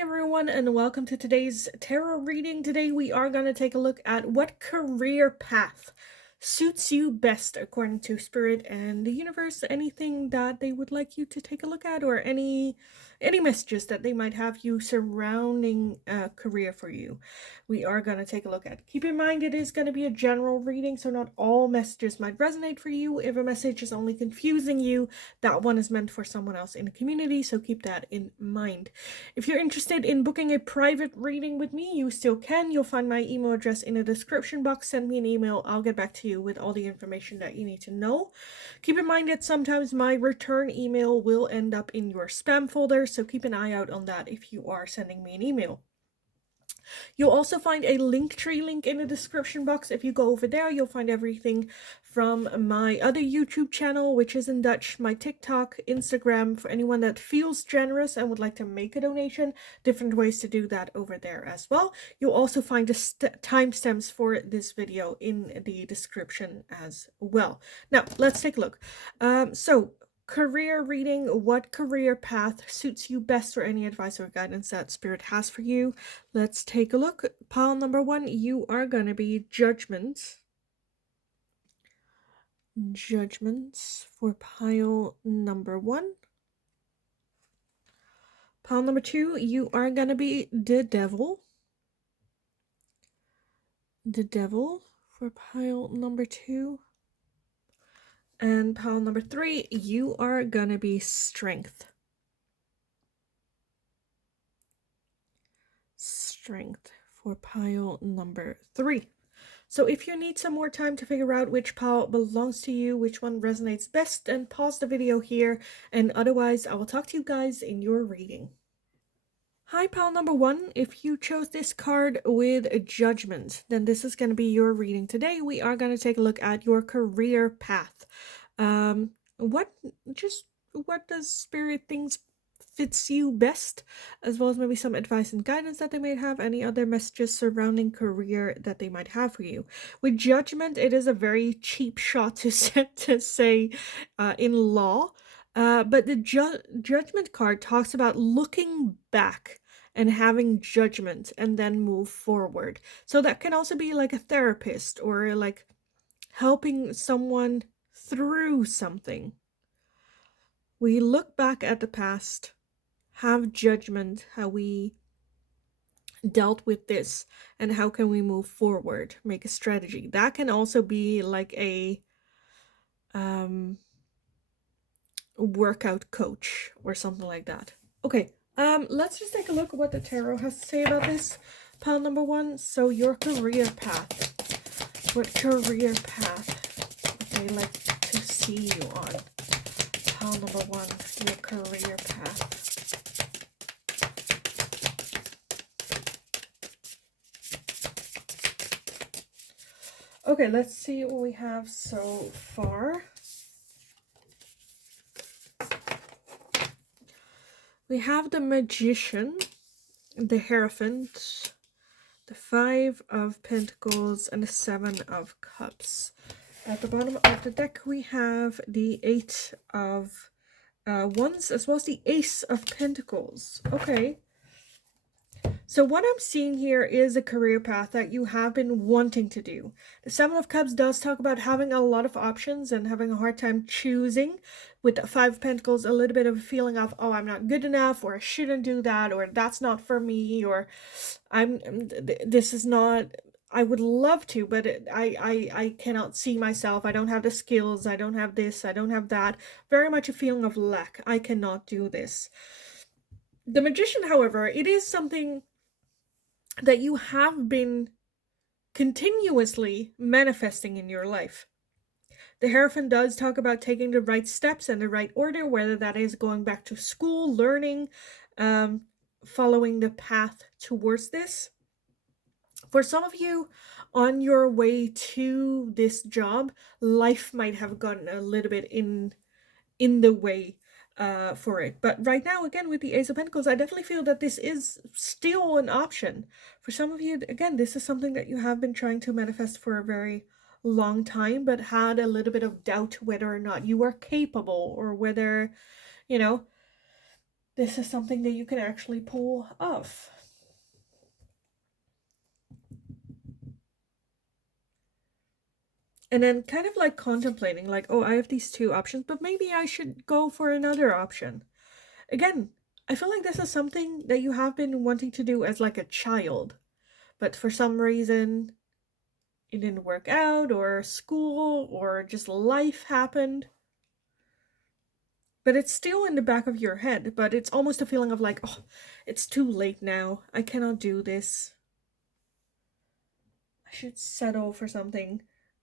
everyone, and welcome to today's tarot reading. Today we are going to take a look at what career path suits you best according to Spirit and the universe. Anything that they would like you to take a look at, or any messages that they might have you surrounding a career for you. We are going to take a look at. Keep in mind it is going to be a general reading, so not all messages might resonate for you. If a message is only confusing you, that one is meant for someone else in the community, so keep that in mind. If you're interested in booking a private reading with me, you still can. You'll find my email address in the description box. Send me an email. I'll get back to you with all the information that you need to know. Keep in mind that sometimes my return email will end up in your spam folder, so keep an eye out on that if you are sending me an email. You'll also find a Linktree link in the description box. If you go over there, you'll find everything from my other YouTube channel, which is in Dutch, my TikTok, Instagram, for anyone that feels generous and would like to make a donation. Different ways to do that over there as well. You'll also find the timestamps for this video in the description as well. Now, let's take a look. Career reading, what career path suits you best, or any advice or guidance that Spirit has for you. Let's take a look. Pile number 1, you are going to be Judgment. Judgments for pile number 1. Pile number 2, you are going to be the Devil. The Devil for pile number 2. And pile number 3, you are gonna be Strength. Strength for pile number 3. So if you need some more time to figure out which pile belongs to you, which one resonates best, then pause the video here, and otherwise I will talk to you guys in your reading. Hi, pile number 1. If you chose this card with Judgment, then this is going to be your reading. Today we are going to take a look at your career path. What does Spirit thinks fits you best, as well as maybe some advice and guidance that they might have, any other messages surrounding career that they might have for you. With Judgment, it is a very cheap shot to say in law. But the Judgment card talks about looking back and having judgment and then move forward. So that can also be like a therapist, or like helping someone through something. We look back at the past, have judgment, how we dealt with this, and how can we move forward, make a strategy. That can also be like a workout coach or something like that. Okay, let's just take a look at what the tarot has to say about this. Pile number 1, so your career path. What career path would they like to see you on? Pile number 1, your career path. Okay, let's see what we have so far. We have the Magician, the Hierophant, the 5 of Pentacles, and the 7 of Cups. At the bottom of the deck, we have the 8 of Wands, as well as the Ace of Pentacles. Okay. So what I'm seeing here is a career path that you have been wanting to do. The 7 of Cups does talk about having a lot of options and having a hard time choosing. With the 5 of Pentacles, a little bit of a feeling of, oh, I'm not good enough, or I shouldn't do that, or that's not for me, or this is not, I would love to, but I cannot see myself. I don't have the skills. I don't have this. I don't have that. Very much a feeling of lack. I cannot do this. The Magician, however, it is something that you have been continuously manifesting in your life. The Hierophant does talk about taking the right steps and the right order, whether that is going back to school, learning, following the path towards this. For some of you, on your way to this job, life might have gotten a little bit in the way for it. But right now, again, with the Ace of Pentacles, I definitely feel that this is still an option. For some of you, again, this is something that you have been trying to manifest for a very long time, but had a little bit of doubt whether or not you are capable, or whether, you know, this is something that you can actually pull off. And then kind of like contemplating, like, oh, I have these two options, but maybe I should go for another option. Again, I feel like this is something that you have been wanting to do as like a child, but for some reason it didn't work out, or school, or just life happened. But it's still in the back of your head, but it's almost a feeling of like, oh, it's too late now. I cannot do this. I should settle for something.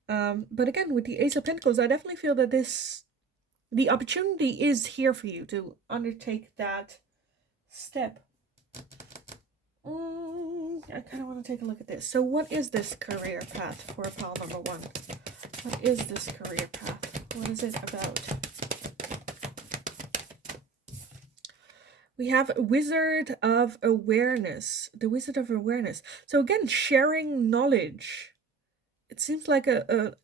But again, with the Ace of Pentacles, I definitely feel that the opportunity is here for you to undertake that step. I kind of want to take a look at this. So what is this career path for pile number 1? What is this career path? What is it about? We have Wizard of Awareness. The Wizard of Awareness. So again, sharing knowledge. It seems like to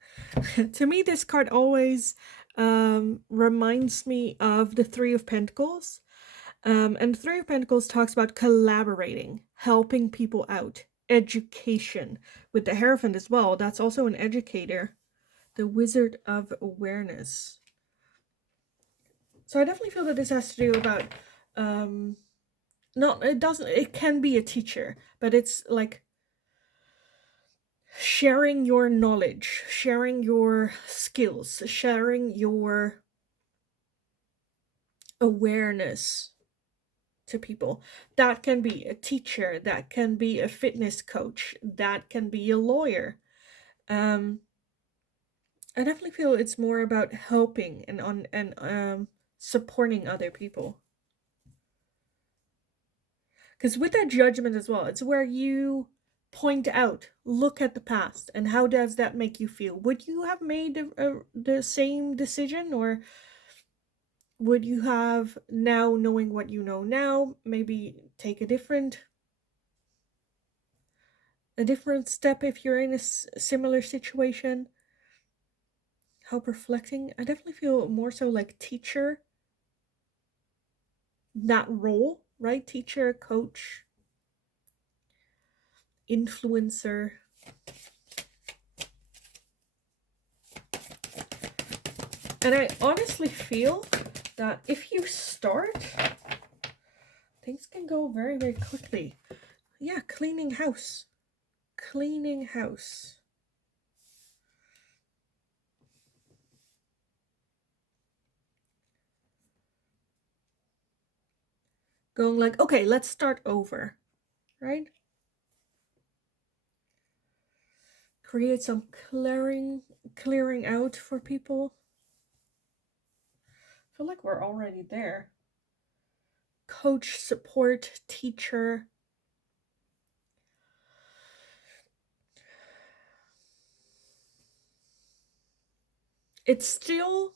me, this card always reminds me of the Three of Pentacles. And the Three of Pentacles talks about collaborating, helping people out, education. With the Hierophant as well, that's also an educator. The Wizard of Awareness. So I definitely feel that this has to do about it can be a teacher, but it's like sharing your knowledge, sharing your skills, sharing your awareness to people. That can be a teacher, that can be a fitness coach, that can be a lawyer. I definitely feel it's more about helping and supporting other people. Because with that Judgment as well, it's where you point out, look at the past, and how does that make you feel? Would you have made the same decision, or would you have, now knowing what you know now, maybe take a different step if you're in a similar situation? Help reflecting. I definitely feel more so like teacher, that role, right? Teacher, coach, influencer. And I honestly feel that if you start, things can go very, very quickly. Yeah, cleaning house. Cleaning house. Going like, okay, let's start over, right? Create some clearing out for people. I feel like we're already there. Coach, support, teacher. It's still,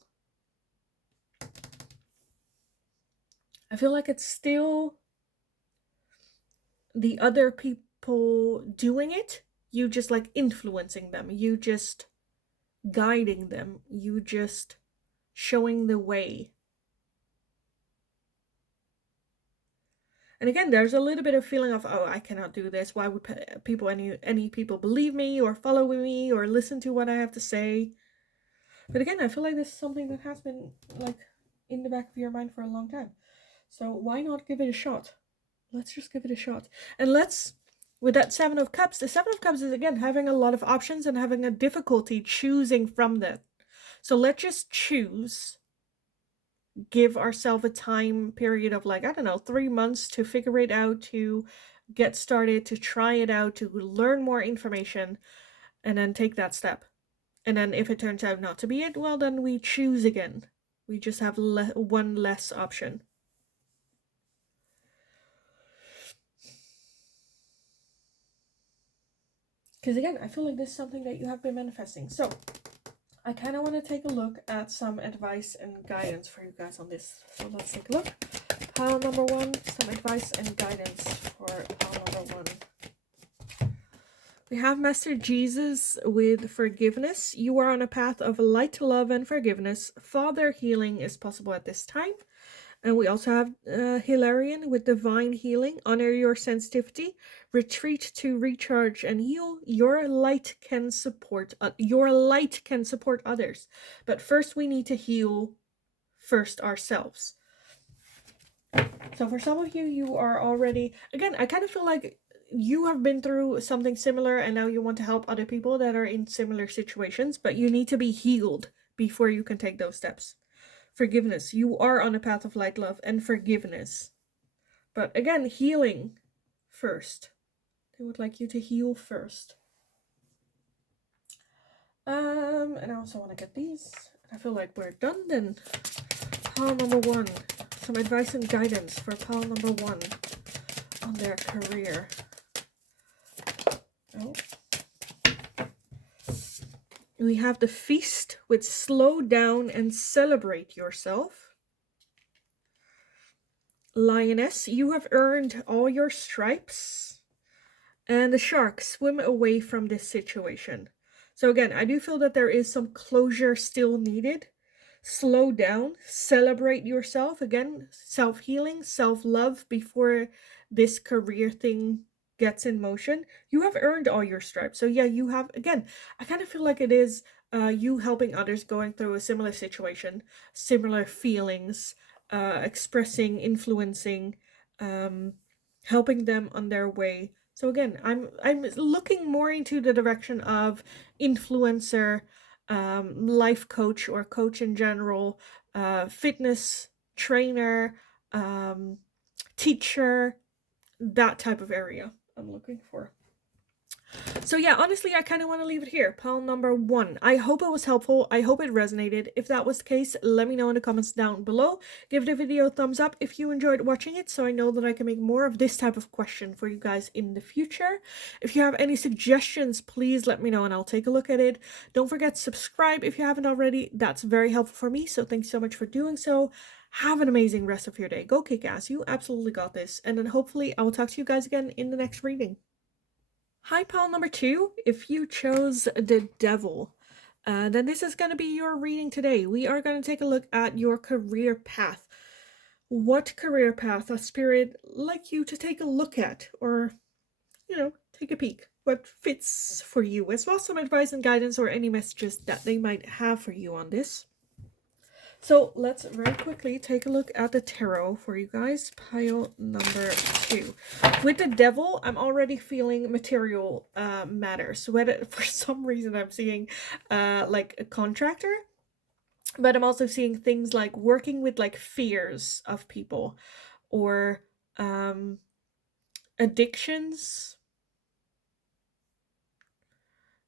I feel like it's still the other people doing it. You just like influencing them. You just guiding them. You just showing the way. And again, there's a little bit of feeling of, oh, I cannot do this. Why would any people believe me or follow me or listen to what I have to say? But again, I feel like this is something that has been like in the back of your mind for a long time. So why not give it a shot? Let's just give it a shot. And let's, with that Seven of Cups, the Seven of Cups is again having a lot of options and having a difficulty choosing from that. So let's just choose. Give ourselves a time period of like, I don't know, 3 months to figure it out, to get started, to try it out, to learn more information, and then take that step. And then if it turns out not to be it, well, then we choose again. We just have one less option. Because again, I feel like this is something that you have been manifesting. So I kind of want to take a look at some advice and guidance for you guys on this. So let's take a look. Pile number 1, some advice and guidance for pile number 1. We have Master Jesus with forgiveness. You are on a path of light, love, and forgiveness. Father healing is possible at this time. And we also have Hilarion with divine healing. Honor your sensitivity. Retreat to recharge and heal. Your light can support others. But first we need to heal first ourselves. So for some of you, you are already, again, I kind of feel like you have been through something similar and now you want to help other people that are in similar situations, but you need to be healed before you can take those steps. Forgiveness. You are on a path of light, love, and forgiveness. But again, healing first. They would like you to heal first. And I also want to get these. I feel like we're done then. Pile number 1. Some advice and guidance for pile number 1 on their career. Oh. We have the feast with slow down and celebrate yourself. Lioness, you have earned all your stripes. And the shark, swim away from this situation. So again, I do feel that there is some closure still needed. Slow down, celebrate yourself. Again, self-healing, self-love before this career thing gets in motion. You have earned all your stripes. So yeah, you have, again, I kind of feel like it is you helping others going through a similar situation, similar feelings, expressing, influencing, helping them on their way. So again, I'm looking more into the direction of influencer, life coach or coach in general, fitness trainer, teacher, that type of area I'm looking for. So yeah, honestly, I kind of want to leave it here. Pile number 1. I hope it was helpful. I hope it resonated. If that was the case, let me know in the comments down below. Give the video a thumbs up if you enjoyed watching it, so I know that I can make more of this type of question for you guys in the future. If you have any suggestions, please let me know and I'll take a look at it. Don't forget to subscribe if you haven't already. That's very helpful for me, so thanks so much for doing so. Have an amazing rest of your day. Go kick ass. You absolutely got this. And then hopefully I will talk to you guys again in the next reading. Hi, pile number 2. If you chose the devil, then this is going to be your reading today. We are going to take a look at your career path. What career path a spirit like you to take a look at, or, take a peek. What fits for you, as well as some advice and guidance or any messages that they might have for you on this. So let's very quickly take a look at the tarot for you guys. Pile number 2. With the devil, I'm already feeling material matters. Whether for some reason I'm seeing like a contractor, but I'm also seeing things like working with like fears of people or addictions,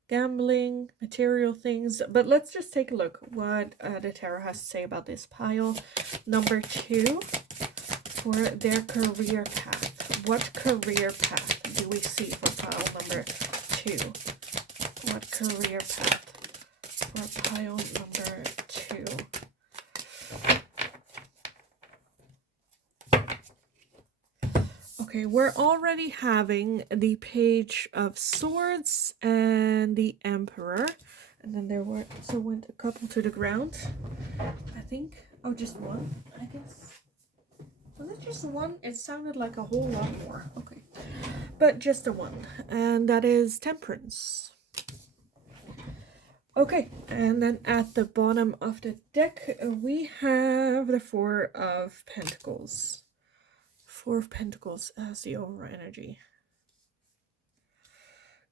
gambling, material things. But let's just take a look what the tarot has to say about this. Pile number 2 for their career path. What career path do we see for pile number 2? What career path for pile number 2? Okay, we're already having the Page of Swords and the Emperor. And then there went a couple to the ground, I think. Oh, just one, I guess. Was it just one? It sounded like a whole lot more. Okay. But just the one. And that is Temperance. Okay, and then at the bottom of the deck, we have the Four of Pentacles. Four of Pentacles as the overall energy.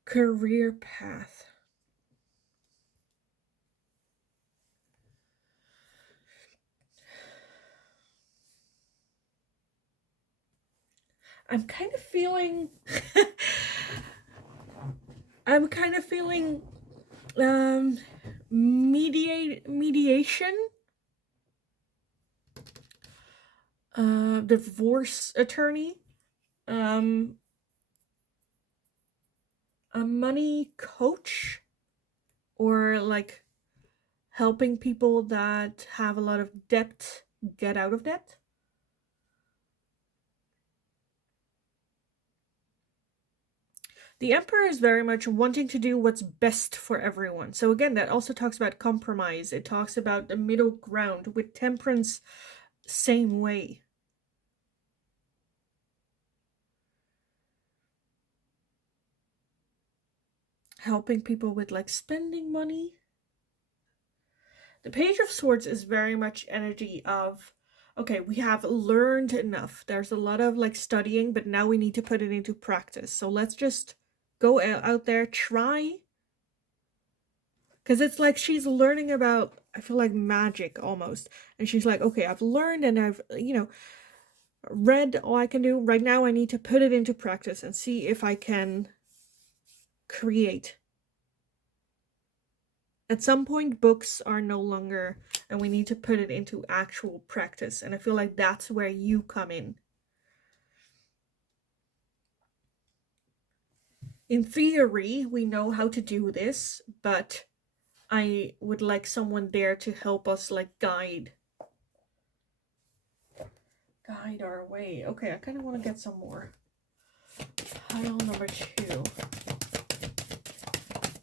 Career path. I'm kind of feeling mediation, divorce attorney, a money coach, or like helping people that have a lot of debt get out of debt. The Emperor is very much wanting to do what's best for everyone. So again, that also talks about compromise. It talks about the middle ground with Temperance same way. Helping people with like spending money. The Page of Swords is very much energy of, okay, we have learned enough. There's a lot of like studying, but now we need to put it into practice. So let's just go out there, try. Because it's like she's learning about, I feel like magic almost. And she's like, okay, I've learned and I've, read all I can do. Right now I need to put it into practice and see if I can create. At some point, books are no longer, and we need to put it into actual practice. And I feel like that's where you come in. In theory, we know how to do this, but I would like someone there to help us, like, guide our way. Okay, I kind of want to get some more. Pile number 2.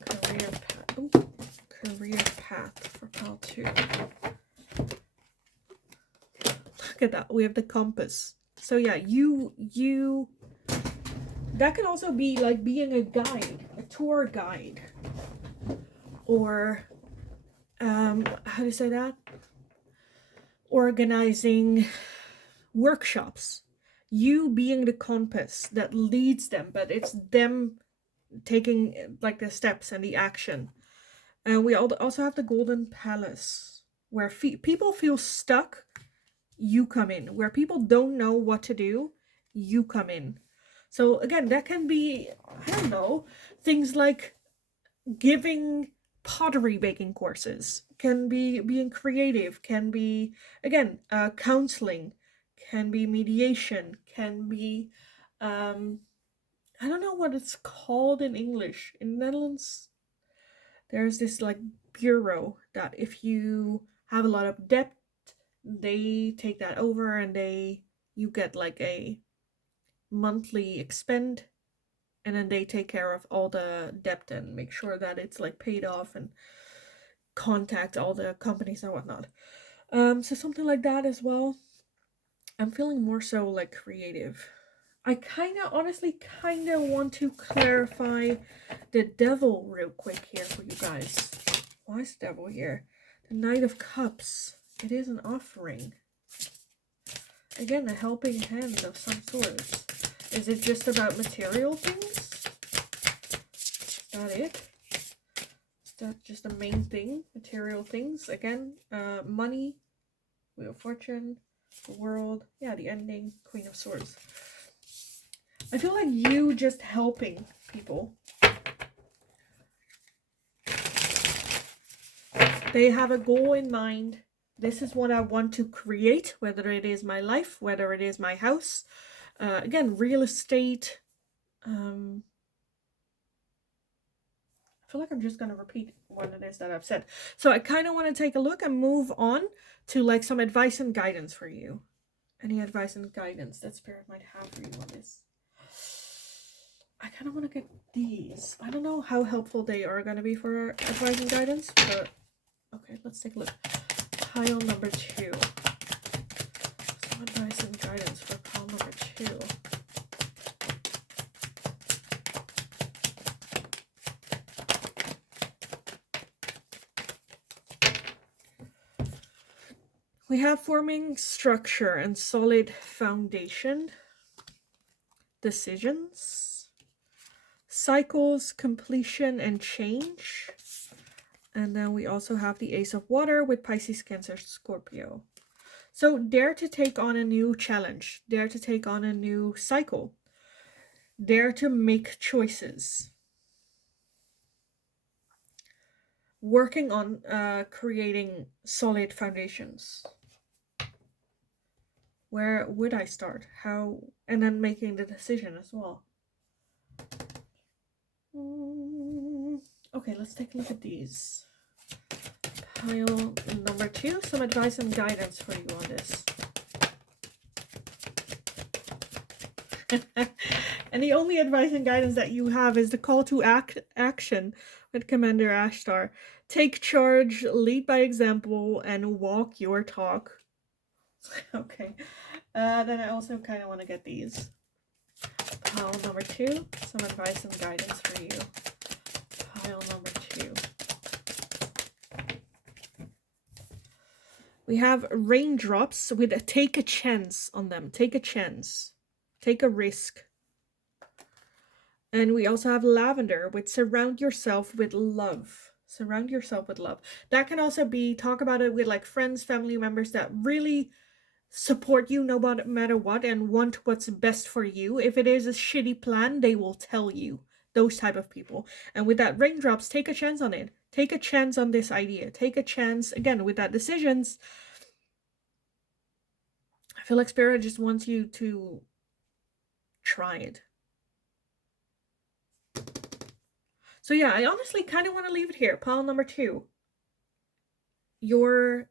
Career path. Ooh. Career path for pile 2. Look at that. We have the compass. So yeah, you that can also be like being a guide, a tour guide, or how do you say that? Organizing workshops. You being the compass that leads them, but it's them taking like the steps and the action. And we also have the Golden Palace, where people feel stuck. You come in. Where people don't know what to do, you come in. So again, that can be, I don't know, things like giving pottery baking courses, can be being creative, can be, again, counseling, can be mediation, can be, I don't know what it's called in English. In Netherlands, there's this like bureau that if you have a lot of debt, they take that over and you get like a monthly expend, and then they take care of all the debt and make sure that it's like paid off and contact all the companies and whatnot. So something like that as well. I'm feeling more so like creative. I honestly want to clarify the devil real quick here for you guys. Why is devil here? The Knight of Cups. It is an offering. Again, a helping hand of some sort. Is it just about material things? Is that it? Is that just the main thing? Material things? Again, money, Wheel of Fortune, the world. Yeah, the ending, Queen of Swords. I feel like you just helping people. They have a goal in mind. This is what I want to create, whether it is my life, whether it is my house. Again, real estate. I feel like I'm just going to repeat what it is that I've said. So I kind of want to take a look and move on to like some advice and guidance for you. Any advice and guidance that Spirit might have for you on this? I kind of want to get these. I don't know how helpful they are going to be for advice and guidance, but okay, let's take a look. Pile number 2. Some advice and guidance for pile number 2. We have forming structure and solid foundation, decisions, cycles, completion, and change. And then we also have the Ace of Water with Pisces, Cancer, Scorpio. So dare to take on a new challenge. Dare to take on a new cycle. Dare to make choices. Working on creating solid foundations. Where would I start? How? And then making the decision as well. Okay, let's take a look at these. Pile number 2, some advice and guidance for you on this. And the only advice and guidance that you have is the call to action with Commander Ashtar. Take charge, lead by example, and walk your talk. Okay. Then I also kind of want to get these. Pile number 2, some advice and guidance for you. Pile number 2. We have raindrops with a take a chance on them. Take a chance. Take a risk. And we also have lavender with surround yourself with love. Surround yourself with love. That can also be talk about it with like friends, family members that really support you no matter what and want what's best for you. If it is a shitty plan, they will tell you. Those type of people. And with that raindrops, take a chance on it. Take a chance on this idea. Take a chance, again, with that decisions. I feel like Spirit just wants you to try it. So yeah, I honestly kind of want to leave it here. Pile number 2. Your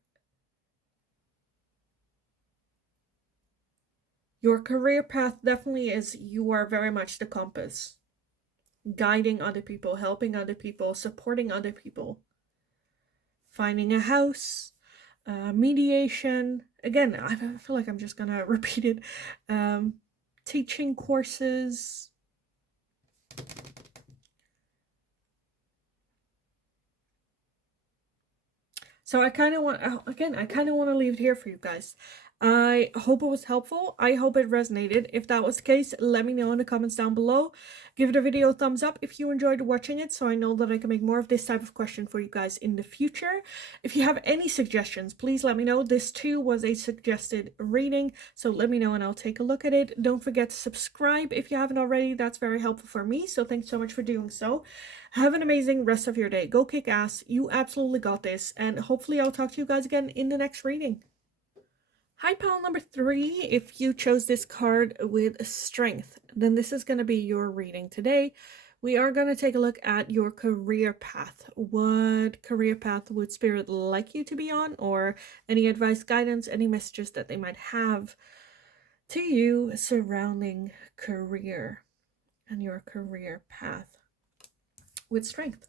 career path definitely is, you are very much the compass. Guiding other people, helping other people, supporting other people. Finding a house, mediation. Again, I feel like I'm just gonna repeat it. Teaching courses. So I kind of want, again, I kind of want to leave it here for you guys. I hope it was helpful. I hope it resonated. If that was the case, let me know in the comments down below. Give the video a thumbs up if you enjoyed watching it, so I know that I can make more of this type of question for you guys in the future. If you have any suggestions, please let me know. This too was a suggested reading, so let me know and I'll take a look at it. Don't forget to subscribe if you haven't already. That's very helpful for me, so thanks so much for doing so. Have an amazing rest of your day. Go kick ass. You absolutely got this, and hopefully I'll talk to you guys again in the next reading. Hi, pile number 3. If you chose this card with strength, then this is going to be your reading today. We are going to take a look at your career path. What career path would Spirit like you to be on, or any advice, guidance, any messages that they might have to you surrounding career and your career path with strength.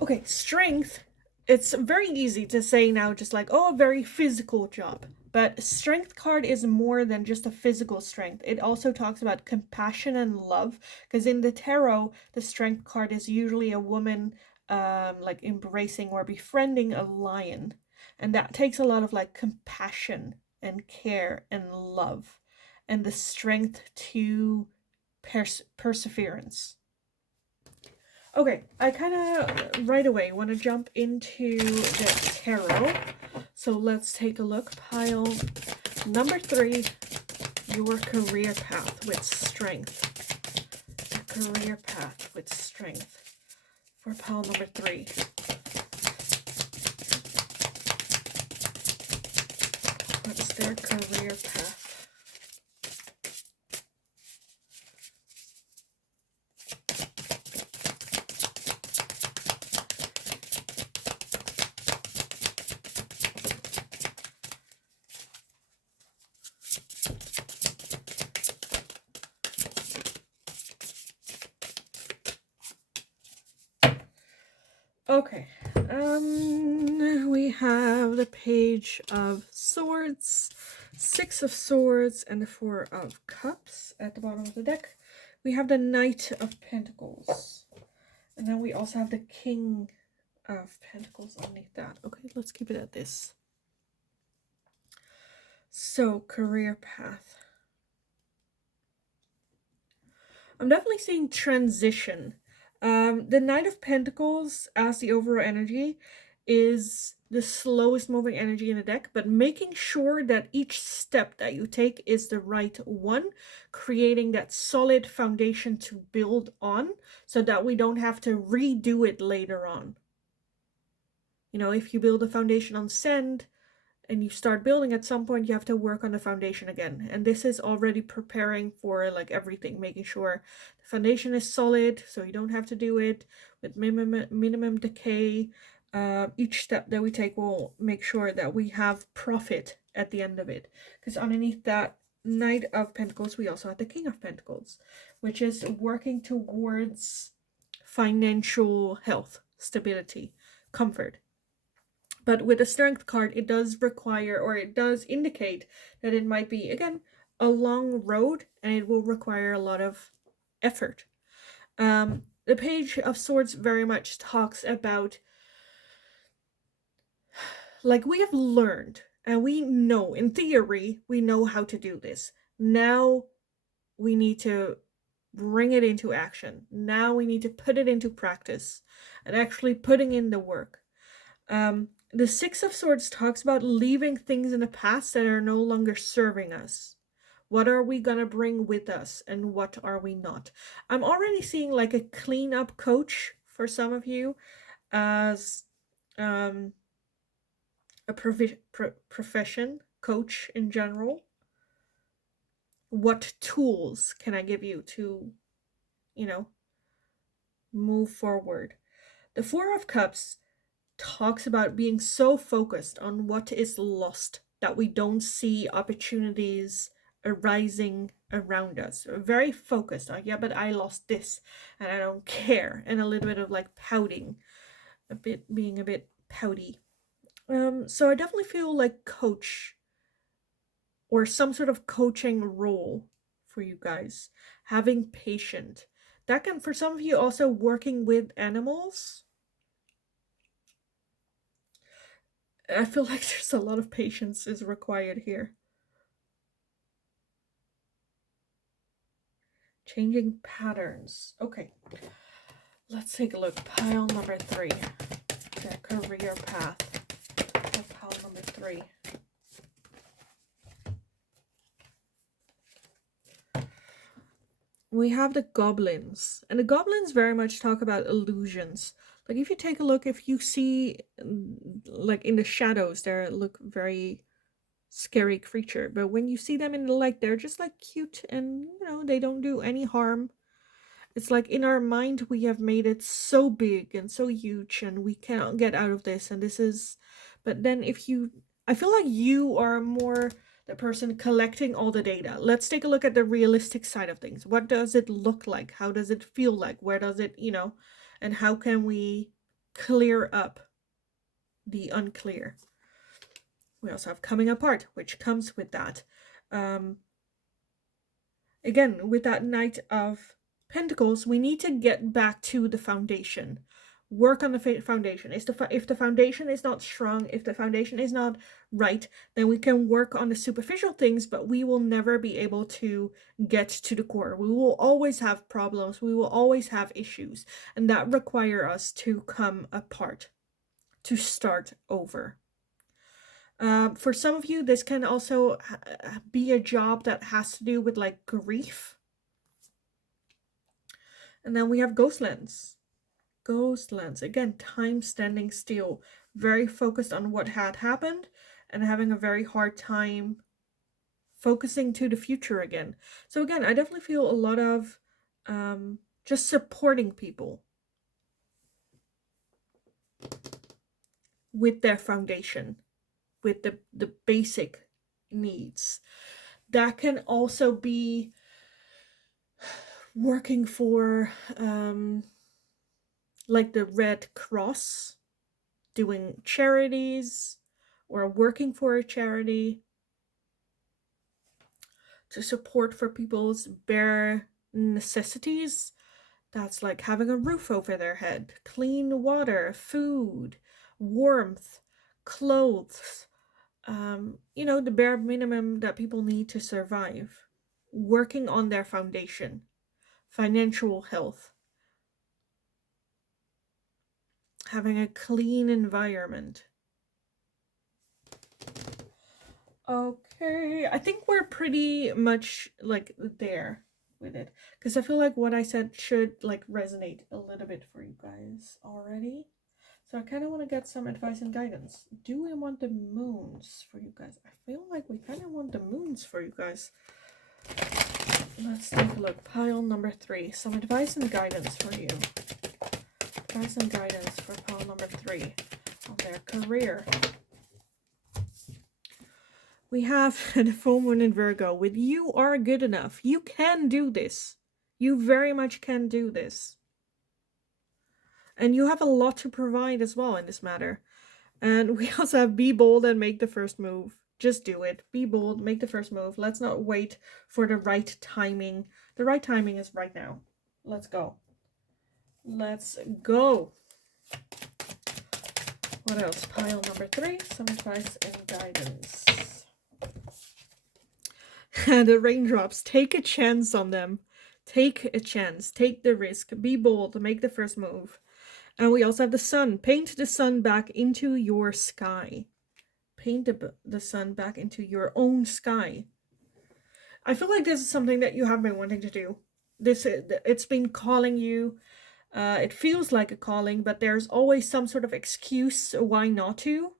Okay, strength, it's very easy to say now, just like, oh, a very physical job. But strength card is more than just a physical strength. It also talks about compassion and love. Because in the tarot, the strength card is usually a woman like embracing or befriending a lion. And that takes a lot of like compassion and care and love. And the strength to perseverance. Okay, I kind of right away want to jump into the tarot. So let's take a look. Pile number 3, your career path with strength. Your career path with strength for pile number 3. What's their career path? Okay, we have the Page of Swords, 6 of Swords, and the 4 of Cups at the bottom of the deck. We have the Knight of Pentacles, and then we also have the King of Pentacles underneath that. Okay, let's keep it at this. So, career path. I'm definitely seeing transition. The Knight of Pentacles as the overall energy is the slowest moving energy in the deck, but making sure that each step that you take is the right one, creating that solid foundation to build on so that we don't have to redo it later on. You know, if you build a foundation on sand and you start building, at some point you have to work on the foundation again. And this is already preparing for like everything, making sure the foundation is solid so you don't have to do it with minimum decay. Each step that we take will make sure that we have profit at the end of it. Because underneath that Knight of Pentacles, we also have the King of Pentacles, which is working towards financial health, stability, comfort. But with the strength card, it does require, or it does indicate that it might be, again, a long road, and it will require a lot of effort. The Page of Swords very much talks about, like, we have learned, and we know, in theory, we know how to do this. Now we need to bring it into action. Now we need to put it into practice and actually putting in the work. The Six of Swords talks about leaving things in the past that are no longer serving us. What are we gonna bring with us, and what are we not? I'm already seeing like a cleanup coach for some of you, as a profession coach in general. What tools can I give you to, move forward? The Four of Cups talks about being so focused on what is lost that we don't see opportunities arising around us. We're very focused on, yeah, but I lost this and I don't care, and a little bit of like pouting, being a bit pouty. So I definitely feel like coach, or some sort of coaching role for you guys, having patience. That can, for some of you, also working with animals. I feel like there's a lot of patience is required here. Changing patterns. Okay. Let's take a look. Pile number 3. Their career path. Pile number 3. We have the goblins. And the goblins very much talk about illusions. Like, if you take a look, if you see, like, in the shadows, they look very scary creature. But when you see them in the light, they're just, like, cute and, they don't do any harm. It's like in our mind, we have made it so big and so huge, and we cannot get out of this. And this is, but then I feel like you are more the person collecting all the data. Let's take a look at the realistic side of things. What does it look like? How does it feel like? Where does it, and how can we clear up the unclear? We also have coming apart, which comes with that. Again, with that Knight of Pentacles, we need to get back to the foundation. Work on the foundation. If the foundation is not strong, if the foundation is not right, then we can work on the superficial things, but we will never be able to get to the core. We will always have problems. We will always have issues. And that require us to come apart, to start over. For some of you, this can also be a job that has to do with like grief. And then we have Ghostlands. Ghostlands. Again, time standing still. Very focused on what had happened and having a very hard time focusing to the future again. So again, I definitely feel a lot of just supporting people with their foundation, with the basic needs. That can also be working for like the Red Cross, doing charities, or working for a charity to support for people's bare necessities. That's like having a roof over their head, clean water, food, warmth, clothes, the bare minimum that people need to survive. Working on their foundation, financial health, having a clean environment. Okay, I think we're pretty much like there with it, because I feel like what I said should like resonate a little bit for you guys already. So I kind of want to get some advice and guidance. Do we want the moons for you guys? I feel like we kind of want the moons for you guys. Let's take a look. Pile number 3. Some advice and guidance for you. Advice and guidance for pile number 3 on their career. We have the full moon in Virgo with you are good enough. You can do this. You very much can do this. And you have a lot to provide as well in this matter. And we also have be bold and make the first move. Just do it. Be bold, make the first move. Let's not wait for the right timing. The right timing is right now. Let's go. Let's go. What else? Pile number 3, some advice and guidance. The raindrops, take a chance on them. Take a chance, take the risk, be bold, make the first move. And we also have the sun. Paint the sun back into your sky. Paint the sun back into your own sky. I feel like this is something that you have been wanting to do. It's been calling you. It feels like a calling, but there's always some sort of excuse why not to,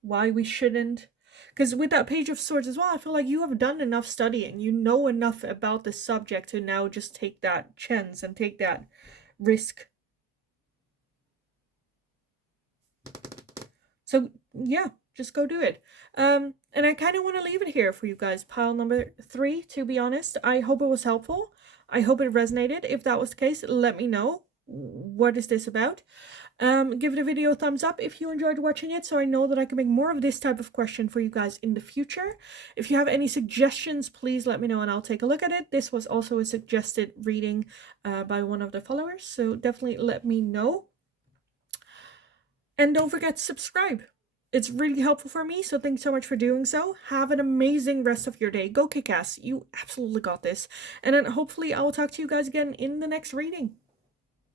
why we shouldn't. Because with that Page of Swords as well, I feel like you have done enough studying. You know enough about the subject to now just take that chance and take that risk. So yeah, just go do it. And I kind of want to leave it here for you guys. Pile number 3, to be honest. I hope it was helpful. I hope it resonated. If that was the case, let me know. What is this about? Give the video a thumbs up if you enjoyed watching it, so I know that I can make more of this type of question for you guys in the future. If you have any suggestions, please let me know and I'll take a look at it. This was also a suggested reading by one of the followers, so definitely let me know. And don't forget to subscribe. It's really helpful for me, so thanks so much for doing so. Have an amazing rest of your day. Go kick ass. You absolutely got this. And then hopefully I will talk to you guys again in the next reading.